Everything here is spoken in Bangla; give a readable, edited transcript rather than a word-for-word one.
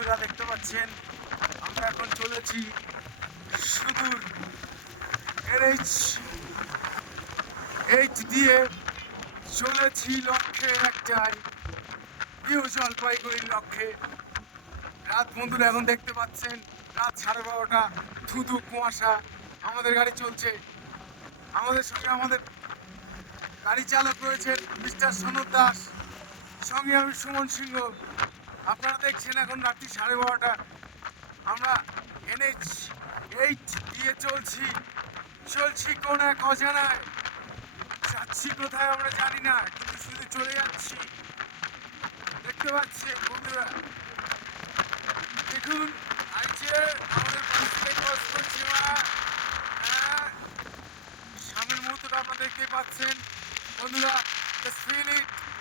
বন্ধুরা দেখতে পাচ্ছেন আমরা এখন চলেছি সুদূর এইচ দিয়ে চলেছি লক্ষ্যে একটাই নিউ জলপাইগুড়ির লক্ষ্যে। রাত বন্ধুরা এখন দেখতে পাচ্ছেন রাত 12:30, ধুধু কুয়াশা। আমাদের গাড়ি চলছে, আমাদের সঙ্গে আমাদের গাড়ি চালক রয়েছেন মিস্টার সনদ দাস, সঙ্গে আমি সুমন সিংহ। আপনারা দেখছেন এখন রাত্রি 12:30, আমরা NH8 দিয়ে চলছি কোন এক অজানায়। যাচ্ছি কোথায় আমরা জানি না, কিন্তু শুধু চলে যাচ্ছি। দেখতে পাচ্ছেন বন্ধুরা, দেখুন আইছে আমাদের বাসে ক্রস করছে সামনের মুহূর্তটা আপনারা দেখতে পাচ্ছেন বন্ধুরা। Just feel it.